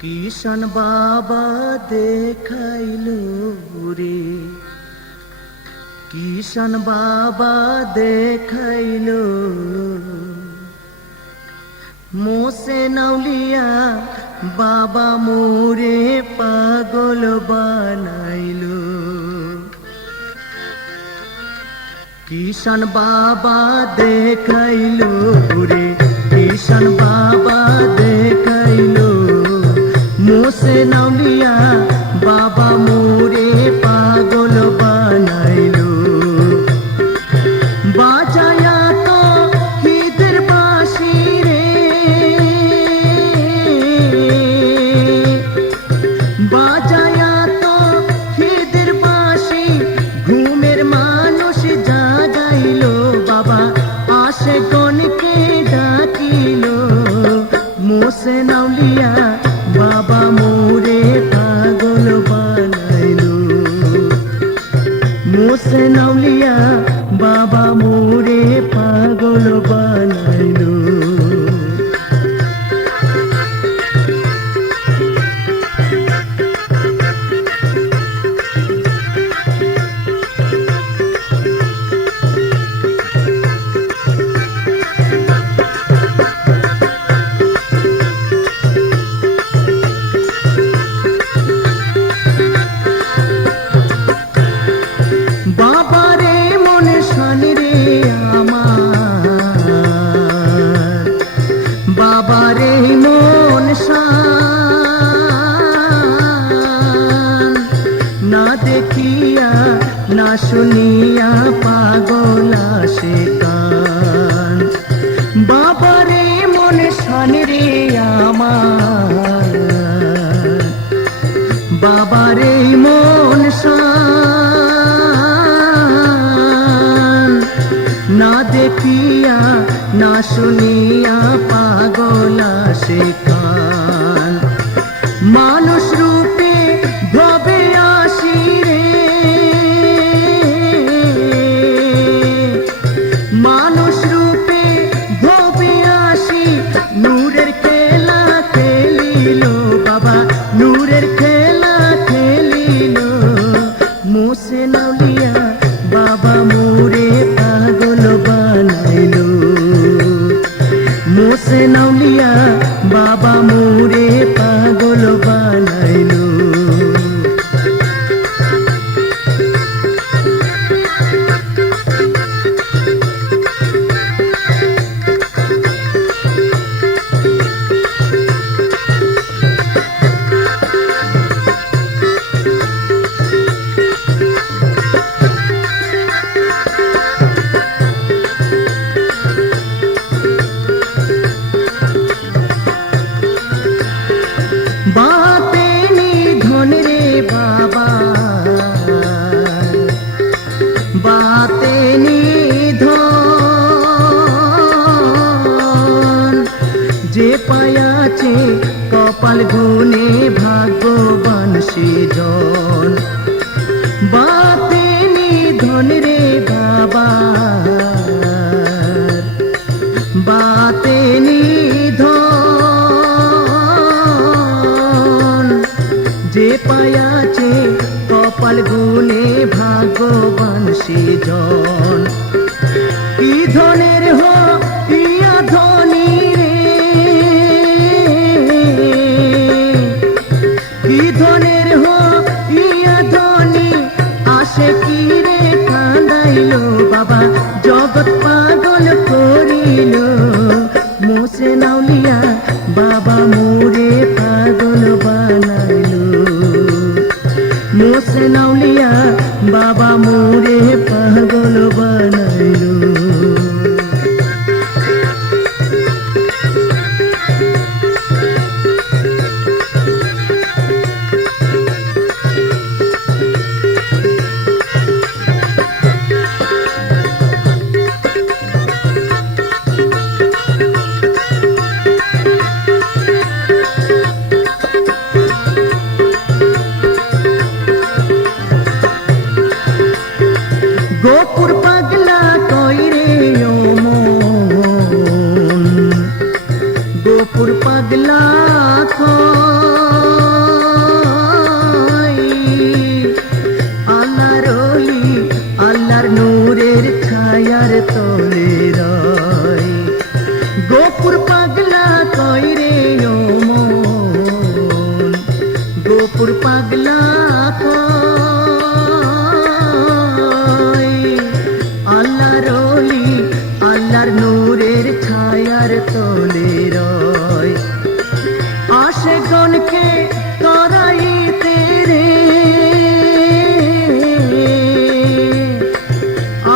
কিষান বাবা দেখাইলো রে, কিষান বাবা দেখাইলো মোসে নাউলিয়া বাবা মোরে পাগল বানাইলো। কিষান বাবা দেখাইলো রে, কিষান বাবা দেখাইলো মোসে নাউলিয়া বাবা মোরে পাগল বানাইলো। বাজায়া তো হিদের বাঁশি রে, বাজায়া তো হিদের বাঁশি ঘুমের মানুষ জাগাইলো বাবা আসে গণকে ডাকিলো। মোসে নাউলিয়া বাবা মোরে পাগল বানাইলো, মোসে নাউলিয়া বাবা মোরে পাগল বানাইলো। বাবারে মন শানি রে আমার, বাবারে মন শান, না দেখিয়া না শুনিয়া পাগল আসে কান। বাবারে মন শানি রে আমার, বাবারে মন শান, না দেখিয়া না শুনিয়া পাগল আসে কান। মানুষ রূপে ভবে আসি রে, মানুষ রূপে ভবে আসি নূরের খেলা খেলিল বাবা, নূরের খেলা খেলিল। মোসে নাউলিয়া বাবা মোরে পাগল বানাইলো, মোসে নাউলিয়া বাবা মোরে পাগল বানাইলো। বাতে নিধন রে বাবা, বাতে নিধন, যে পায়াছে কপাল গুনে ভাগ্যবান সেজন। বাতে নিধন রে বাবা, বাতে নিধন, যে পায়াছে কপাল গুনে ভাগ্যবান সেজন। কি ধনের ইয়া ধনী রে, কি ধনের ইয়া ধনী, আসে কি রে কাঁদাইলো বাবা জগৎ পাগল করিল। মোসে নাউলিয়া বাবা মোরে পাগল বানাইলো, মোসে নাউলিয়া বাবা মোরে পাগল বানাইলো। পাগলা কয় আল্লাহর ওলি আল্লাহর নূরের ছায়ার তলে রয় আশিকগণকে করাইতে রে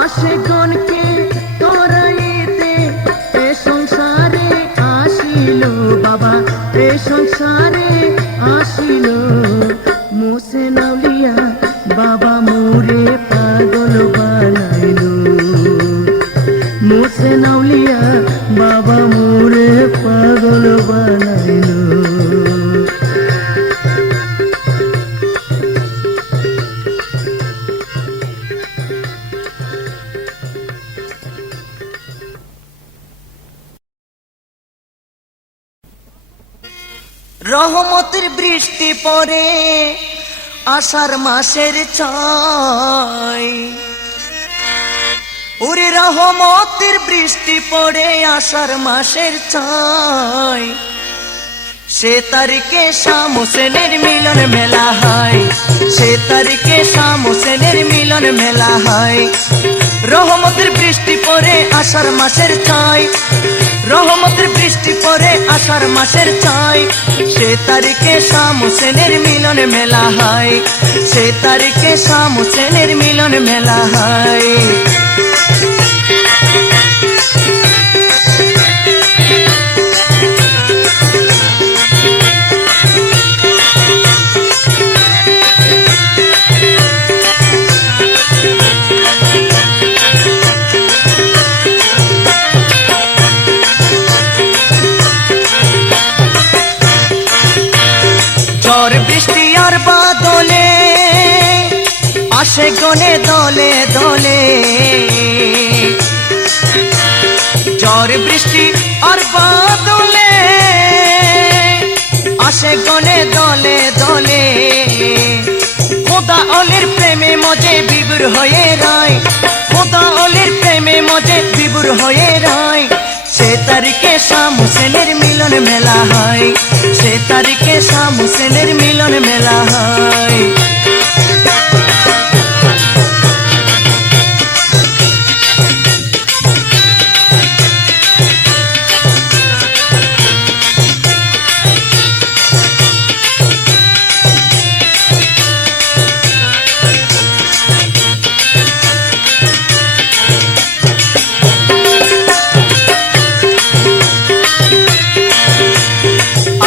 আশিকগণকে করাইতে এ সংসারে আসিল বাবা এ সংসারে আসিল মোহসেন আউলিয়া বাবা মোরে পাগল বানাইল মোহসেন আউলিয়া বাবা মোরে পাগল বানাইল রহমতের বৃষ্টি পড়ে আষাঢ় মাসের ছয় ওরে রহমতের বৃষ্টি পড়ে আষাঢ় মাসের ছয় সে তারিখে শাম হোসেনের মিলন মেলা হয় সে তারিখে শাম হোসেনের মিলন মেলা হয় রহমতের বৃষ্টি পড়ে আষাঢ় মাসের ছয় রহমতের বৃষ্টি পড়ে আষাঢ় মাসের ছয় সে তারিখে শাম হোসেনের মিলন মেলা হয় সে তারিখে শাম হোসেনের মিলন মেলা হয় ঝড় বৃষ্টি আর বাদলে আসে গনে দলে দলে ঝড় বৃষ্টি আর বাদলে আসে গনে দলে দলে খোদা অলির প্রেমে মজে বিভোর হয়ে রয় খোদা অলির প্রেমে মজে বিভোর হয়ে রয় সে তারিখে শাম হোসেনের মিলন মেলা হয় সে তারিখে শাম হোসেনের মিলন মেলা হয়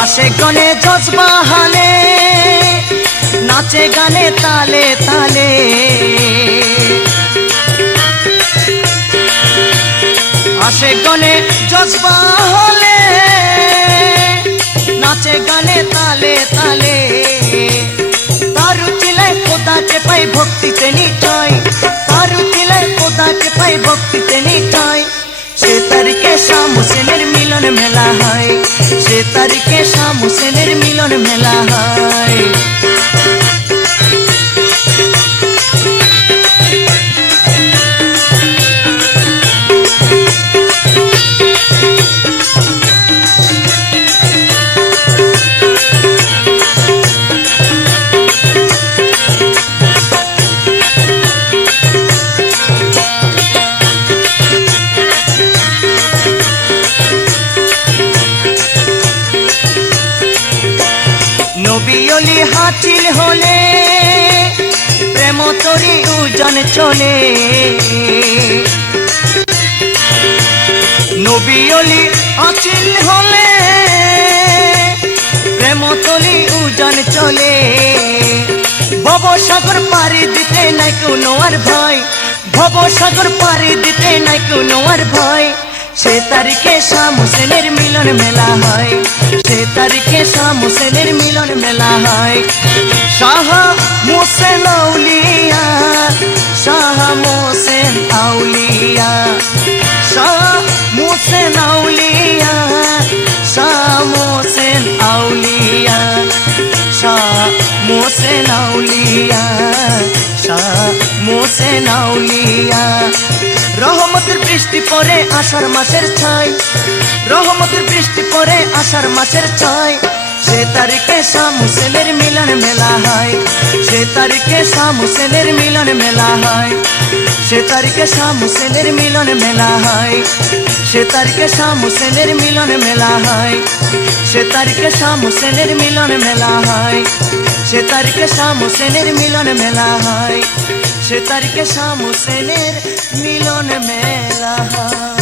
আসে গনে জজবা হালে নাচে গানে তালে তালে আসে গনে জজবা হলে নাচে গানে তালে তালে তারু চিলায় খোদাকে পাই ভক্তিতে নিচয় তারু চিলায় খোদাকে পাই ভক্তিতে নিচয় সে তারিখে শাম হোসেনের মিলন মেলা হয় সে তারিখে শাম হোসেনের মিলন মেলা হয় নবী অলি হাসিল হলে প্রেম তরি উজান চলে নবী অলি হাসিল হলে প্রেম তরি উজান চলে ভবসাগর পাড়ি দিতে নাই কোনো আর ভয় ভবসাগর পাড়ি দিতে নাই কোনো আর ভয় সে তারিখে শাম হোসেনের মিলন মেলা হয় সে তারিখে শাম হোসেনের মিলন মেলা হয় শাহ মোহসেন আউলিয়া শাহ মোহসেন আউলিয়া শাহ মোহসেন আউলিয়া শাহ মোহসেন আউলিয়া শাহ মোহসেন আউলিয়া শাহ মোহসেন আউলিয়া রহমতের বৃষ্টি পড়ে আষাঢ় মাসের ছাই রহমতের বৃষ্টি পড়ে আষাঢ় মাসের ছাই সে তারিখে শাম হোসেনের মিলন মেলা হয়, সে তারিখে শাম হোসেনের মিলন মেলা হয়, সে তারিখে শাম হোসেনের মিলন মেলা হয়, সে তারিখে শাম হোসেনের মিলন মেলা হয়, সে তারিখে শাম হোসেনের মিলন মেলা হয়, সে তারিখে শাম হোসেনের মিলন মেলা হয়, সে তারিখে শাম হোসেনের মিলন মেলা হয়।